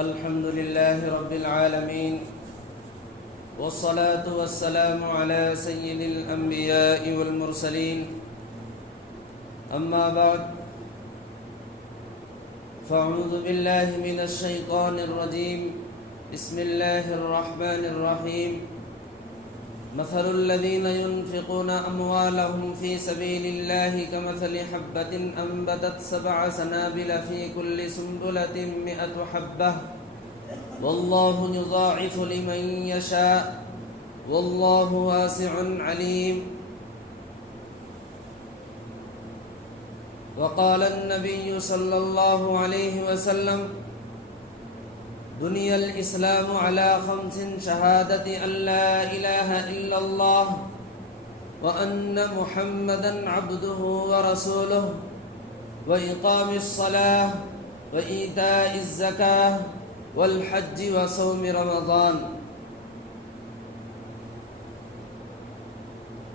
الحمد لله رب العالمين، والصلاة والسلام على سيد الأنبياء والمرسلين. أما بعد، فأعوذ بالله من الشيطان الرجيم. بسم الله الرحمن الرحيم. مثل الذين ينفقون أموالهم في سبيل الله كمثل حبة أنبتت 7 سنابل في كل سنبلة 100 حبة والله يضاعف لمن يشاء والله واسع عليم. وقال النبي صلى الله عليه وسلم: بني الإسلام على 5: شهادة أن لا إله إلا الله وأن محمدا عبده ورسوله وإقام الصلاة وإيتاء الزكاة والحج وصوم رمضان.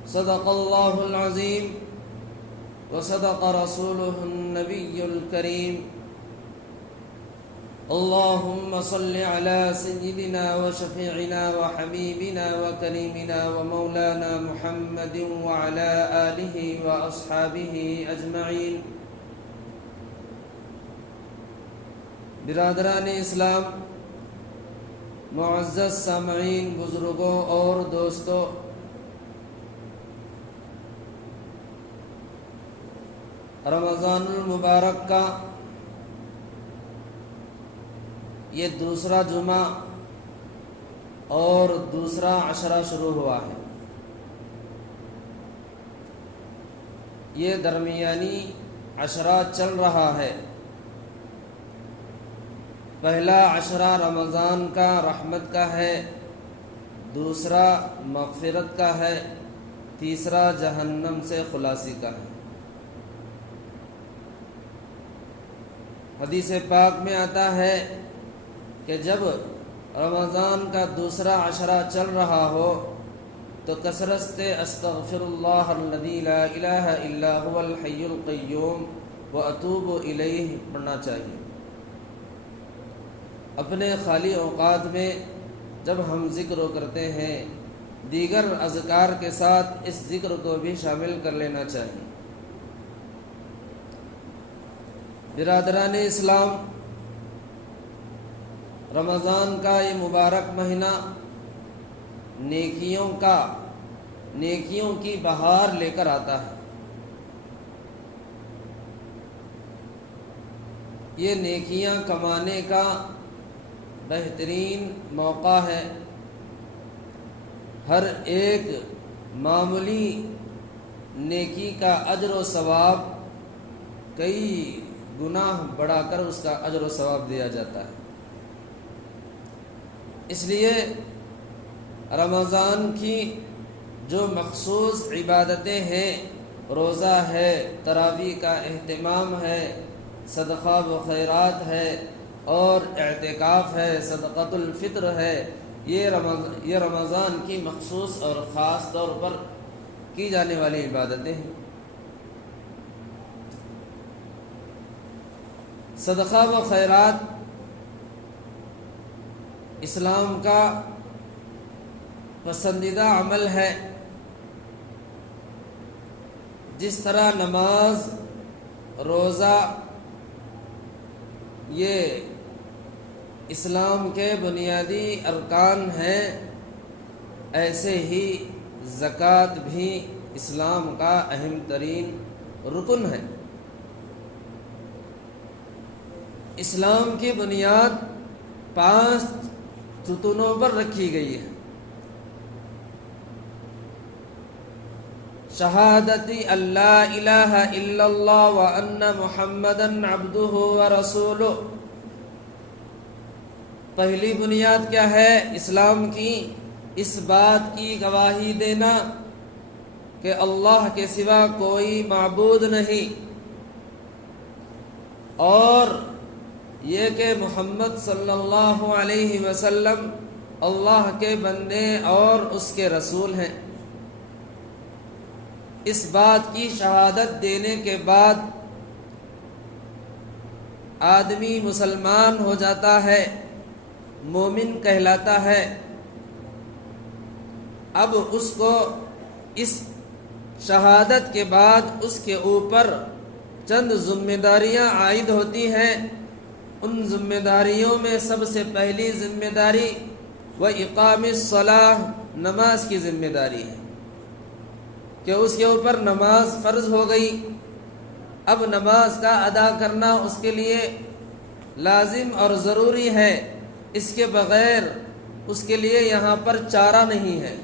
صدق الله العظيم وصدق رسوله النبي الكريم. اللهم صل على سيدنا وشفيعنا وحبيبنا وكريمنا ومولانا محمد وعلى آله وأصحابه أجمعين. برادران اسلام، معزز سامعین، بزرگوں اور دوستوں، رمضان المبارک کا یہ دوسرا جمعہ اور دوسرا عشرہ شروع ہوا ہے. یہ درمیانی عشرہ چل رہا ہے. پہلا عشرہ رمضان کا رحمت کا ہے، دوسرا مغفرت کا ہے، تیسرا جہنم سے خلاصی کا ہے. حدیث پاک میں آتا ہے کہ جب رمضان کا دوسرا عشرہ چل رہا ہو تو کثرت سے استغفر اللہ الذی لا الہ الا هو الحی القیوم واتوب الیہ پڑھنا چاہیے. اپنے خالی اوقات میں جب ہم ذکر کرتے ہیں، دیگر اذکار کے ساتھ اس ذکر کو بھی شامل کر لینا چاہیے. برادران اسلام، رمضان کا یہ مبارک مہینہ نیکیوں کی بہار لے کر آتا ہے. یہ نیکیاں کمانے کا بہترین موقع ہے. ہر ایک معمولی نیکی کا اجر و ثواب کئی گناہ بڑھا کر اس کا اجر و ثواب دیا جاتا ہے. اس لیے رمضان کی جو مخصوص عبادتیں ہیں، روزہ ہے، تراویح کا اہتمام ہے، صدقہ و خیرات ہے اور اعتکاف ہے، صدقۃ الفطر ہے، یہ رمضان کی مخصوص اور خاص طور پر کی جانے والی عبادتیں ہیں. صدقہ و خیرات اسلام کا پسندیدہ عمل ہے. جس طرح نماز، روزہ یہ اسلام کے بنیادی ارکان ہیں، ایسے ہی زکوٰۃ بھی اسلام کا اہم ترین رکن ہے. اسلام کی بنیاد 5 ستونوں پر رکھی گئی ہے. شہادتی اللہ الہ الا اللہ وان محمدا عبدہ ورسولہ. پہلی بنیاد کیا ہے اسلام کی؟ اس بات کی گواہی دینا کہ اللہ کے سوا کوئی معبود نہیں، اور یہ کہ محمد صلی اللہ علیہ وسلم اللہ کے بندے اور اس کے رسول ہیں. اس بات کی شہادت دینے کے بعد آدمی مسلمان ہو جاتا ہے. مومن کہلاتا ہے، اب اس کو اس شہادت کے بعد اس کے اوپر چند ذمہ داریاں عائد ہوتی ہیں۔ ان ذمہ داریوں میں سب سے پہلی ذمہ داری وَإِقَامِ الصَّلَاةِ، نماز کی ذمہ داری ہے کہ اس کے اوپر نماز فرض ہو گئی۔ اب نماز کا ادا کرنا اس کے لیے لازم اور ضروری ہے، اس کے بغیر اس کے لیے یہاں پر چارہ نہیں ہے۔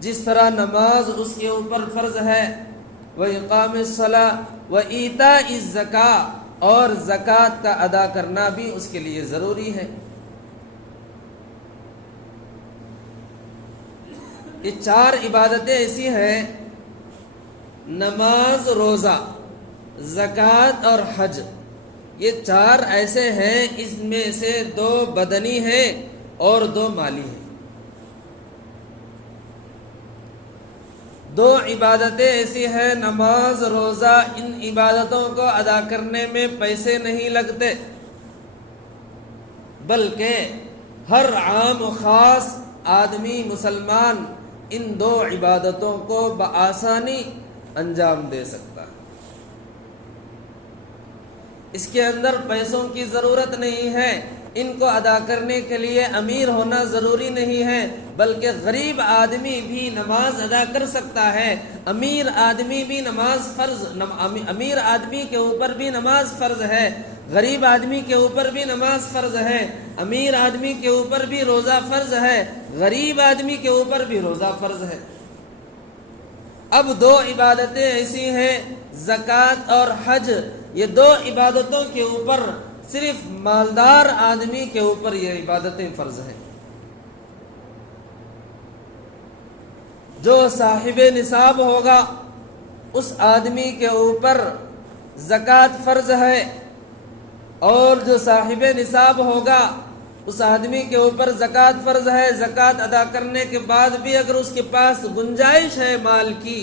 جس طرح نماز اس کے اوپر فرض ہے، وَإِقَامِ الصَّلَاةِ وَإِيتَاءِ الزَّكَاةِ، اور زکوٰۃ کا ادا کرنا بھی اس کے لیے ضروری ہے۔ یہ چار عبادتیں ایسی ہیں، نماز، روزہ، زکوٰۃ اور حج، یہ چار ایسے ہیں، اس میں سے دو بدنی ہیں اور دو مالی ہیں۔ دو عبادتیں ایسی ہیں، نماز، روزہ، ان عبادتوں کو ادا کرنے میں پیسے نہیں لگتے، بلکہ ہر عام و خاص آدمی مسلمان ان دو عبادتوں کو بآسانی انجام دے سکتا ہے۔ اس کے اندر پیسوں کی ضرورت نہیں ہے، ان کو ادا کرنے کے لیے امیر ہونا ضروری نہیں ہے، بلکہ غریب آدمی بھی نماز ادا کر سکتا ہے۔ امیر آدمی بھی امیر آدمی کے اوپر بھی نماز فرض ہے، غریب آدمی کے اوپر بھی نماز فرض ہے، امیر آدمی کے اوپر بھی روزہ فرض ہے، غریب آدمی کے اوپر بھی روزہ فرض ہے۔ اب دو عبادتیں ایسی ہیں، زکوٰۃ اور حج، یہ دو عبادتوں کے اوپر صرف مالدار آدمی کے اوپر یہ عبادتیں فرض ہیں۔ جو صاحب نصاب ہوگا اس آدمی کے اوپر زکوٰۃ فرض ہے، اور جو صاحب نصاب ہوگا اس آدمی کے اوپر زکوٰۃ فرض ہے۔ زکوٰۃ ادا کرنے کے بعد بھی اگر اس کے پاس گنجائش ہے مال کی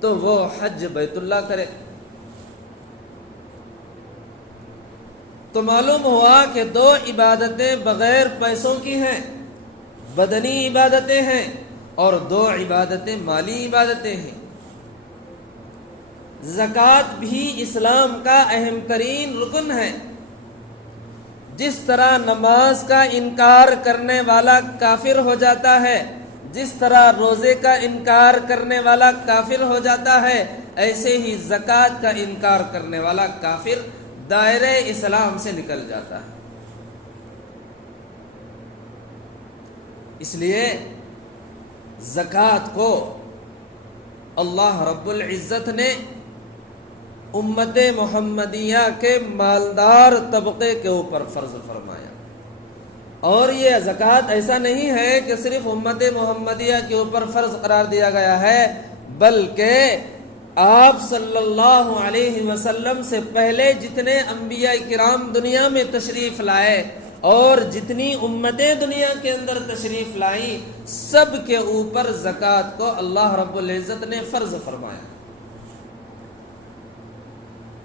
تو وہ حج بیت اللہ کرے۔ تو معلوم ہوا کہ دو عبادتیں بغیر پیسوں کی ہیں، بدنی عبادتیں ہیں، اور دو عبادتیں مالی عبادتیں ہیں۔ زکوٰۃ بھی اسلام کا اہم ترین رکن ہے۔ جس طرح نماز کا انکار کرنے والا کافر ہو جاتا ہے، جس طرح روزے کا انکار کرنے والا کافر ہو جاتا ہے، ایسے ہی زکوٰۃ کا انکار کرنے والا کافر دائرہ اسلام سے نکل جاتا ہے۔ اس لیے زکوٰۃ کو اللہ رب العزت نے امت محمدیہ کے مالدار طبقے کے اوپر فرض فرمایا، اور یہ زکوٰۃ ایسا نہیں ہے کہ صرف امت محمدیہ کے اوپر فرض قرار دیا گیا ہے، بلکہ آپ صلی اللہ علیہ وسلم سے پہلے جتنے انبیاء کرام دنیا میں تشریف لائے اور جتنی امتیں دنیا کے اندر تشریف لائیں، سب کے اوپر زکوٰۃ کو اللہ رب العزت نے فرض فرمایا۔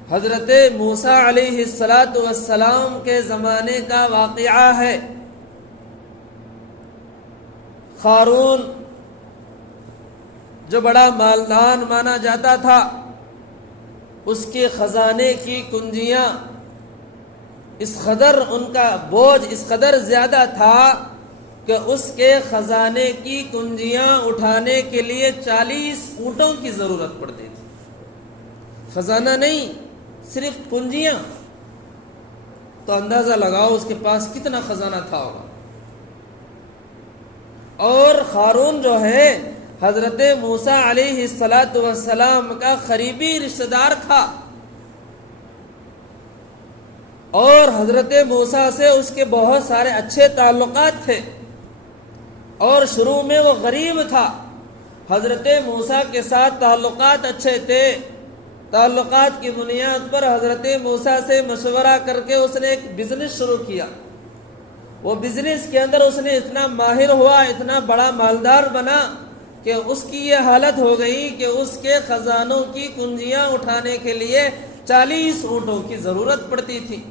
حضرت موسیٰ علیہ السلام کے زمانے کا واقعہ ہے۔ قارون جو بڑا مالدان مانا جاتا تھا، اس کے خزانے کی کنجیاں اس قدر، ان کا بوجھ اس قدر زیادہ تھا کہ اس کے خزانے کی کنجیاں اٹھانے کے لیے 40 اونٹوں کی ضرورت پڑتی تھی۔ خزانہ نہیں، صرف کنجیاں، تو اندازہ لگاؤ اس کے پاس کتنا خزانہ تھا ہوگا۔ اور قارون جو ہے حضرت موسیٰ علیہ السلام کا قریبی رشتہ دار تھا، اور حضرت موسیٰ سے اس کے بہت سارے اچھے تعلقات تھے، اور شروع میں وہ غریب تھا، حضرت موسیٰ کے ساتھ تعلقات اچھے تھے۔ تعلقات کی بنیاد پر حضرت موسیٰ سے مشورہ کر کے اس نے ایک بزنس شروع کیا۔ وہ بزنس کے اندر اس نے اتنا ماہر ہوا، اتنا بڑا مالدار بنا کہ اس کی یہ حالت ہو گئی کہ اس کے خزانوں کی کنجیاں اٹھانے کے لیے 40 اونٹوں کی ضرورت پڑتی تھی۔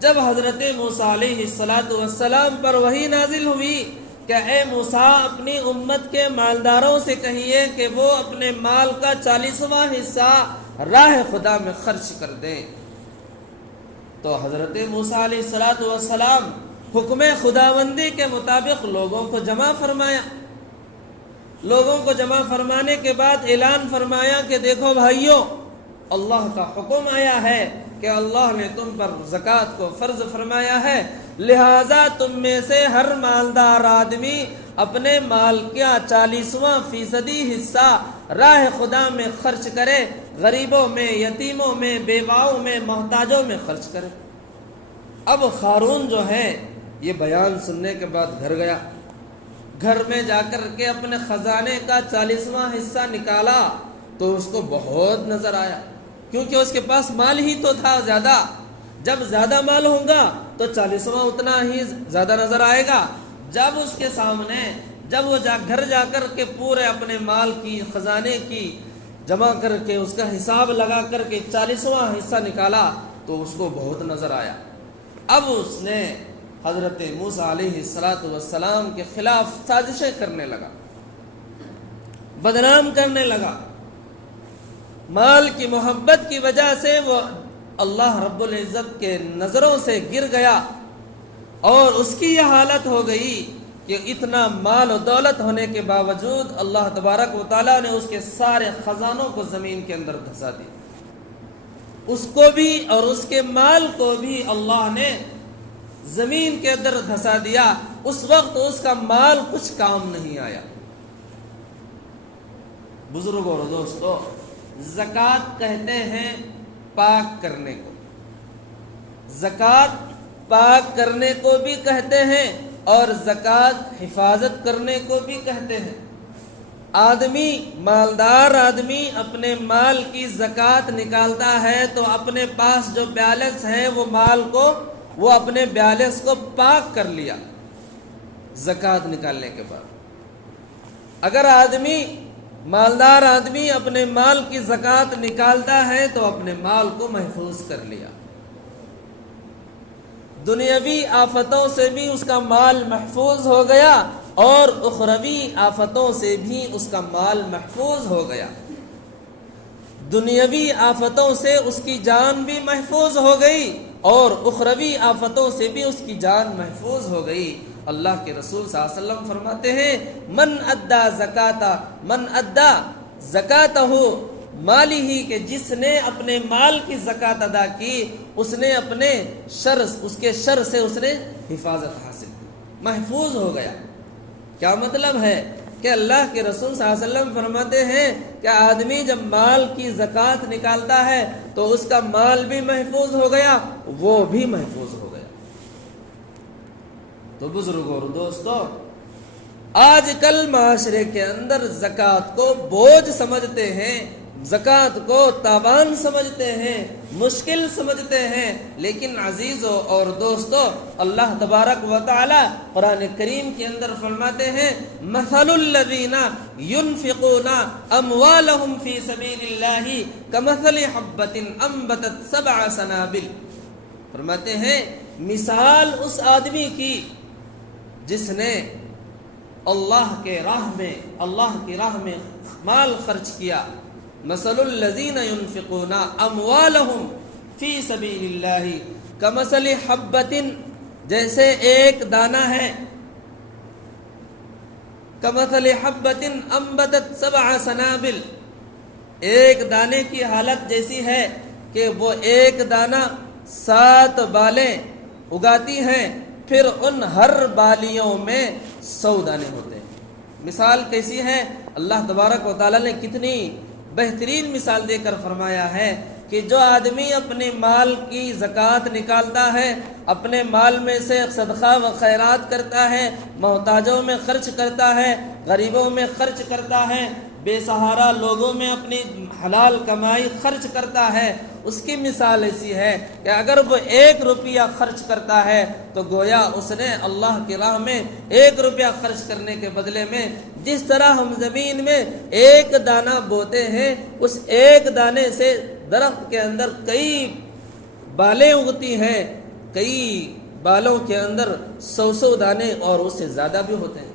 جب حضرت موسیٰ علیہ السلام پر وحی نازل ہوئی کہ اے موسیٰ اپنی امت کے مالداروں سے کہیے کہ وہ اپنے مال کا 40واں حصہ راہ خدا میں خرچ کر دیں، تو حضرت موسیٰ علیہ السلام حکم خداوندی کے مطابق لوگوں کو جمع فرمایا۔ لوگوں کو جمع فرمانے کے بعد اعلان فرمایا کہ دیکھو بھائیو، اللہ کا حکم آیا ہے کہ اللہ نے تم پر زکوٰۃ کو فرض فرمایا ہے، لہذا تم میں سے ہر مالدار آدمی اپنے مال کا 40واں فیصدی حصہ راہ خدا میں خرچ کرے، غریبوں میں، یتیموں میں، بیواؤں میں، محتاجوں میں خرچ کرے۔ اب قارون جو ہے یہ بیان سننے کے بعد گھر گیا، گھر میں جا کر کے اپنے خزانے کا 40واں حصہ نکالا تو اس کو بہت نظر آیا، کیونکہ اس کے پاس مال ہی تو تھا زیادہ۔ جب زیادہ مال ہوگا تو 40واں اتنا ہی زیادہ نظر آئے گا۔ جب اس کے سامنے جب وہ گھر جا کر کے پورے اپنے مال کی خزانے کی جمع کر کے اس کا حساب لگا کر کے 40واں حصہ نکالا تو اس کو بہت نظر آیا۔ اب اس نے حضرت موسیٰ علیہ السلام کے خلاف سازشیں کرنے لگا، بدنام کرنے لگا۔ مال کی محبت کی وجہ سے وہ اللہ رب العزت کے نظروں سے گر گیا، اور اس کی یہ حالت ہو گئی کہ اتنا مال و دولت ہونے کے باوجود اللہ تبارک و تعالیٰ نے اس کے سارے خزانوں کو زمین کے اندر دھسا دی، اس کو بھی اور اس کے مال کو بھی اللہ نے زمین کے اندر دھسا دیا۔ اس وقت اس کا مال کچھ کام نہیں آیا۔ بزرگوں اور دوستو، زکوٰۃ کہتے ہیں پاک کرنے کو، زکوٰۃ پاک کرنے کو بھی کہتے ہیں اور زکوٰۃ حفاظت کرنے کو بھی کہتے ہیں۔ آدمی، مالدار آدمی اپنے مال کی زکوٰۃ نکالتا ہے تو اپنے پاس جو بیلنس ہے وہ مال کو، وہ اپنے بیلنس کو پاک کر لیا زکوٰۃ نکالنے کے بعد۔ اگر آدمی، مالدار آدمی اپنے مال کی زکوٰۃ نکالتا ہے تو اپنے مال کو محفوظ کر لیا، دنیاوی آفتوں سے بھی اس کا مال محفوظ ہو گیا اور اخروی آفتوں سے بھی اس کا مال محفوظ ہو گیا۔ دنیاوی آفتوں سے اس کی جان بھی محفوظ ہو گئی اور اخروی آفتوں سے بھی اس کی جان محفوظ ہو گئی۔ اللہ کے رسول صلی اللہ علیہ وسلم فرماتے ہیں، من ادا زکاتہ مالی ہی، کہ جس نے اپنے مال کی زکوٰۃ ادا کی اس نے اپنے شر، اس کے شر سے اس نے حفاظت حاصل کی، محفوظ ہو گیا۔ کیا مطلب ہے کہ اللہ کے رسول صلی اللہ علیہ وسلم فرماتے ہیں کہ آدمی جب مال کی زکوٰۃ نکالتا ہے تو اس کا مال بھی محفوظ ہو گیا، وہ بھی محفوظ ہو گیا۔ تو بزرگوں اور دوستو، آج کل معاشرے کے اندر زکوٰۃ کو بوجھ سمجھتے ہیں، زکوٰۃ کو تاوان سمجھتے ہیں، مشکل سمجھتے ہیں، لیکن عزیزوں اور دوستو، اللہ تبارک و تعالی قرآن کریم کے اندر فرماتے ہیں، مثل الذین ينفقون اموالهم فی سبیل اللہ کمثل حبۃ انبتت 7 سنابل۔ فرماتے ہیں مثال اس آدمی کی جس نے اللہ کی راہ میں مال خرچ کیا۔ مثل الذین ينفقون اموالهم فی سبیل اللہ کمثل حبۃ، جیسے ایک دانہ ہے، کمثل حبۃ انبتت 7 سنابل، ایک دانے کی حالت جیسی ہے کہ وہ ایک دانہ 7 بالیں اگاتی ہیں، پھر ان ہر بالیوں میں 100 دانے ہوتے ہیں۔ مثال کیسی ہے؟ اللہ تبارک و تعالیٰ نے کتنی بہترین مثال دے کر فرمایا ہے کہ جو آدمی اپنے مال کی زکوٰۃ نکالتا ہے، اپنے مال میں سے صدقہ و خیرات کرتا ہے، محتاجوں میں خرچ کرتا ہے، غریبوں میں خرچ کرتا ہے، بے سہارا لوگوں میں اپنی حلال کمائی خرچ کرتا ہے، اس کی مثال ایسی ہے کہ اگر وہ 1 روپیہ خرچ کرتا ہے تو گویا اس نے اللہ کی راہ میں 1 روپیہ خرچ کرنے کے بدلے میں، جس طرح ہم زمین میں 1 دانہ بوتے ہیں، اس 1 دانے سے درخت کے اندر کئی بالیں اگتی ہیں، کئی بالوں کے اندر 100 دانے اور اس سے زیادہ بھی ہوتے ہیں۔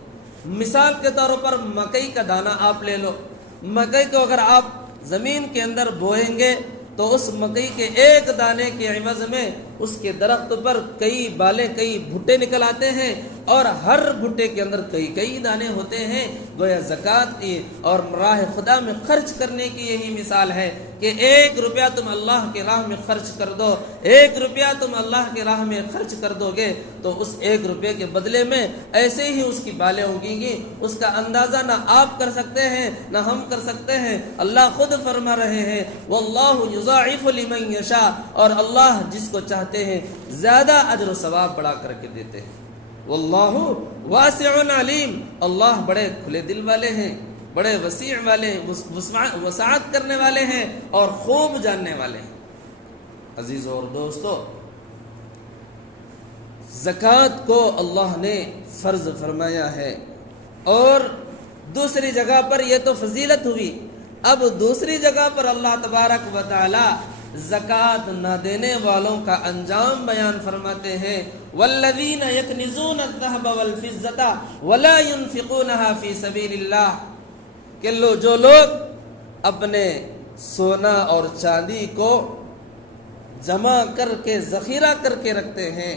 مثال کے طور پر مکئی کا دانہ آپ لے لو، مکئی کو اگر آپ زمین کے اندر بوئیں گے تو اس مکئی کے ایک دانے کے عوض میں اس کے درخت پر کئی بالیں، کئی بھٹے نکل آتے ہیں، اور ہر بھٹے کے اندر کئی دانے ہوتے ہیں۔ گویا زکوٰۃ کی اور راہ خدا میں خرچ کرنے کی یہی مثال ہے کہ 1 روپیہ تم اللہ کے راہ میں خرچ کر دو، 1 روپیہ تم اللہ کے راہ میں خرچ کر دو گے تو اس 1 روپے کے بدلے میں ایسے ہی اس کی بالیں اگیں گی۔ اس کا اندازہ نہ آپ کر سکتے ہیں نہ ہم کر سکتے ہیں، اللہ خود فرما رہے ہیں واللہ یضاعف لمن یشاء، اور اللہ جس کو چاہتے ہیں زیادہ اجر و ثواب بڑھا کر کے دیتے ہیں۔ واللہ واسع علیم، اللہ بڑے کھلے دل والے ہیں، بڑے وسیع والے، وسعت کرنے والے ہیں اور خوب جاننے والے ہیں۔ عزیزو اور دوستو، زکوٰۃ کو اللہ نے فرض فرمایا ہے، اور دوسری جگہ پر یہ تو فضیلت ہوئی، اب دوسری جگہ پر اللہ تبارک و تعالی زکوٰۃ نہ دینے والوں کا انجام بیان فرماتے ہیں والذین یکنزون الذهب والفضة ولا ينفقونها فی سبیل اللہ، کہ جو لوگ اپنے سونا اور چاندی کو جمع کر کے ذخیرہ کر کے رکھتے ہیں،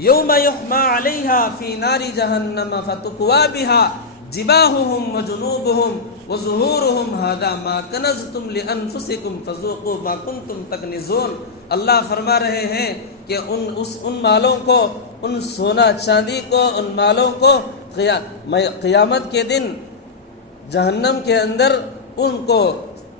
یوم یحمى علیہا فی نار جہنم فتکوی بها جباہہم وجنوبہم وظہورہم ھذا ما کنزتم لانفسکم فذوقوا ما کنتم تکنزون۔ اللہ فرما رہے ہیں کہ ان مالوں کو، ان سونا چاندی کو، ان مالوں کو قیامت کے دن جہنم کے اندر ان کو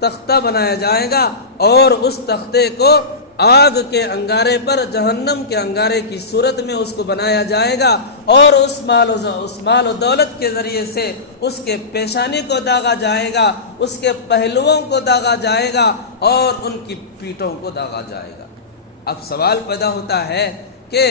تختہ بنایا جائے گا، اور اس تختے کو آگ کے انگارے پر، جہنم کے انگارے کی صورت میں اس کو بنایا جائے گا، اور اس مال و دولت کے ذریعے سے اس کے پیشانی کو داغا جائے گا، اس کے پہلوؤں کو داغا جائے گا، اور ان کی پیٹھوں کو داغا جائے گا۔ اب سوال پیدا ہوتا ہے کہ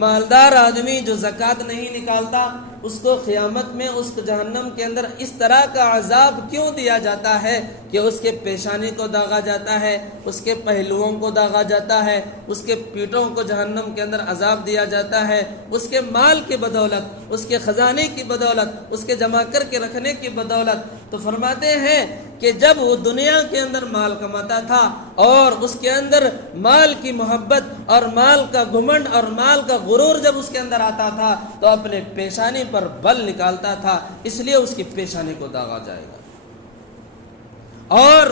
مالدار آدمی جو زکوٰۃ نہیں نکالتا، اس کو قیامت میں اس کو جہنم کے اندر اس طرح کا عذاب کیوں دیا جاتا ہے کہ اس کے پیشانی کو داغا جاتا ہے، اس کے پہلوؤں کو داغا جاتا ہے، اس کے پیٹھوں کو جہنم کے اندر عذاب دیا جاتا ہے، اس کے مال کی بدولت، اس کے خزانے کی بدولت، اس کے جمع کر کے رکھنے کی بدولت؟ تو فرماتے ہیں کہ جب وہ دنیا کے اندر مال کماتا تھا اور اس کے اندر مال کی محبت اور مال کا گھمنڈ اور مال کا غرور جب اس کے اندر آتا تھا تو اپنے پیشانی پر بل نکالتا تھا، اس لیے اس کی پیشانی کو داغا جائے گا، اور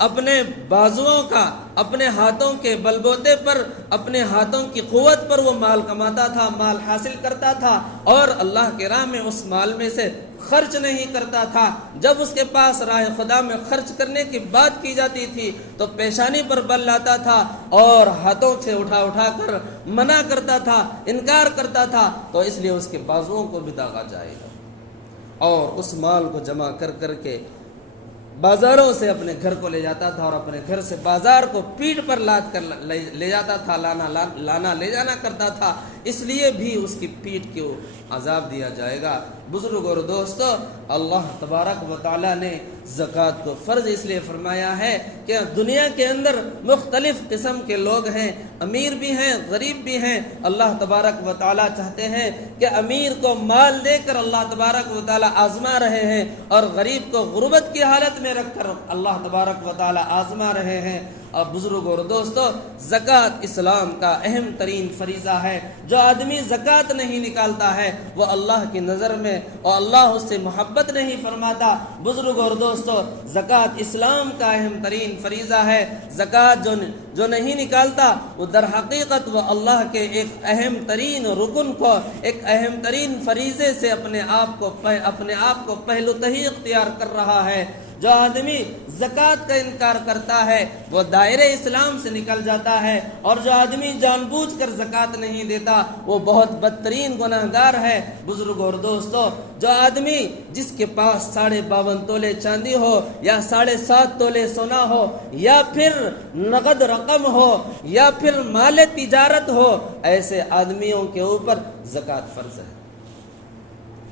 اپنے بازوؤں کا، اپنے ہاتھوں کے بلبوتے پر، اپنے ہاتھوں کی قوت پر وہ مال کماتا تھا، مال حاصل کرتا تھا، اور اللہ کے راہ میں اس مال میں سے خرچ نہیں کرتا تھا۔ جب اس کے پاس راہ خدا میں خرچ کرنے کی بات کی جاتی تھی تو پیشانی پر بل لاتا تھا اور ہاتھوں سے اٹھا کر منع کرتا تھا، انکار کرتا تھا، تو اس لیے اس کے بازوؤں کو بھی داغا جائے گا، اور اس مال کو جمع کر کے بازاروں سے اپنے گھر کو لے جاتا تھا، اور اپنے گھر سے بازار کو پیٹھ پر لاد کر لے جاتا تھا، لانا لے جانا کرتا تھا، اس لیے بھی اس کی پیٹھ کو عذاب دیا جائے گا۔ بزرگ اور دوستو، اللہ تبارک و تعالیٰ نے زکوٰۃ کو فرض اس لیے فرمایا ہے کہ دنیا کے اندر مختلف قسم کے لوگ ہیں، امیر بھی ہیں، غریب بھی ہیں۔ اللہ تبارک و تعالیٰ چاہتے ہیں کہ امیر کو مال دے کر اللہ تبارک و تعالیٰ آزما رہے ہیں، اور غریب کو غربت کی حالت میں رکھ کر اللہ تبارک و تعالیٰ آزما رہے ہیں۔ اور بزرگ اور دوستو، زکوٰۃ اسلام کا اہم ترین فریضہ ہے۔ جو آدمی زکوٰۃ نہیں نکالتا ہے وہ اللہ کی نظر میں اور اللہ اس سے محبت نہیں فرماتا۔ بزرگ اور دوستو، زکوٰۃ اسلام کا اہم ترین فریضہ ہے۔ زکوٰۃ جو نہیں نکالتا وہ در حقیقت وہ اللہ کے ایک اہم ترین رکن کو، ایک اہم ترین فریضے سے اپنے آپ کو پہلو تہی اختیار کر رہا ہے۔ جو آدمی زکوٰۃ کا انکار کرتا ہے وہ دائرے اسلام سے نکل جاتا ہے، اور جو آدمی جان بوجھ کر زکوٰۃ نہیں دیتا وہ بہت بدترین گناہگار ہے۔ بزرگ اور دوستو، جو آدمی جس کے پاس 52.5 تولے چاندی ہو، یا 7.5 تولے سونا ہو، یا پھر نقد رقم ہو، یا پھر مال تجارت ہو، ایسے آدمیوں کے اوپر زکوٰۃ فرض ہے،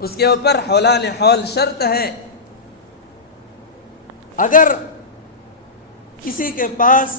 اس کے اوپر حولان حول شرط ہے۔ اگر کسی کے پاس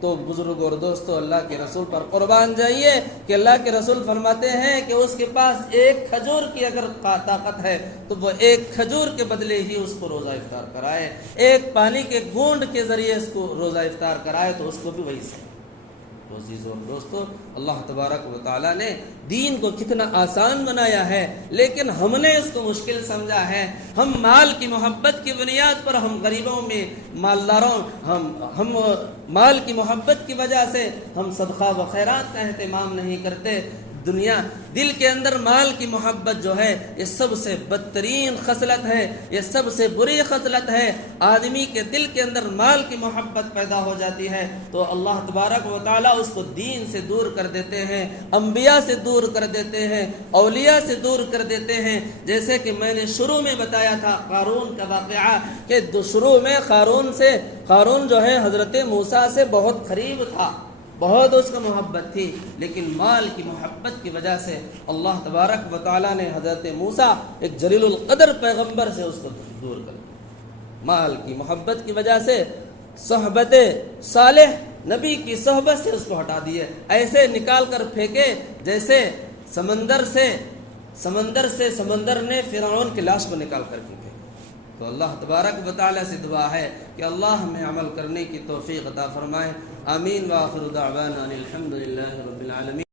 تو بزرگ اور دوستو اللہ کے رسول پر قربان جائیے کہ اللہ کے رسول فرماتے ہیں کہ اس کے پاس ایک کھجور کی اگر طاقت ہے تو وہ ایک کھجور کے بدلے ہی اس کو روزہ افطار کرائے، ایک پانی کے گونڈ کے ذریعے اس کو روزہ افطار کرائے تو اس کو بھی وہی سے۔ تو عزیزو اور دوستو، اللہ تبارک و تعالیٰ نے دین کو کتنا آسان بنایا ہے، لیکن ہم نے اس کو مشکل سمجھا ہے۔ ہم مال کی محبت کی بنیاد پر ہم غریبوں میں مالداروں ہم مال کی محبت کی وجہ سے ہم صدقہ و خیرات کا اہتمام نہیں کرتے۔ دل کے اندر مال کی محبت جو ہے یہ سب سے بدترین خصلت ہے، یہ سب سے بری خصلت ہے۔ آدمی کے دل کے اندر مال کی محبت پیدا ہو جاتی ہے تو اللہ تبارک و تعالیٰ اس کو دین سے دور کر دیتے ہیں، انبیاء سے دور کر دیتے ہیں، اولیاء سے دور کر دیتے ہیں۔ جیسے کہ میں نے شروع میں بتایا تھا قارون کا واقعہ کہ شروع میں قارون جو ہے حضرت موسیٰ سے بہت قریب تھا، بہت اس کو محبت تھی، لیکن مال کی محبت کی وجہ سے اللہ تبارک و تعالیٰ نے حضرت موسیٰ ایک جلیل القدر پیغمبر سے اس کو دور کر دیا۔ مال کی محبت کی وجہ سے صحبت صالح نبی کی صحبت سے اس کو ہٹا دیے، ایسے نکال کر پھینکے جیسے سمندر نے فرعون کی لاش کو نکال کر کے پھینکا۔ تو اللہ تبارک و تعالیٰ سے دعا ہے کہ اللہ ہمیں عمل کرنے کی توفیق عطا فرمائے۔ آمین۔ وآخر دعوانا الحمد للہ رب العالمین۔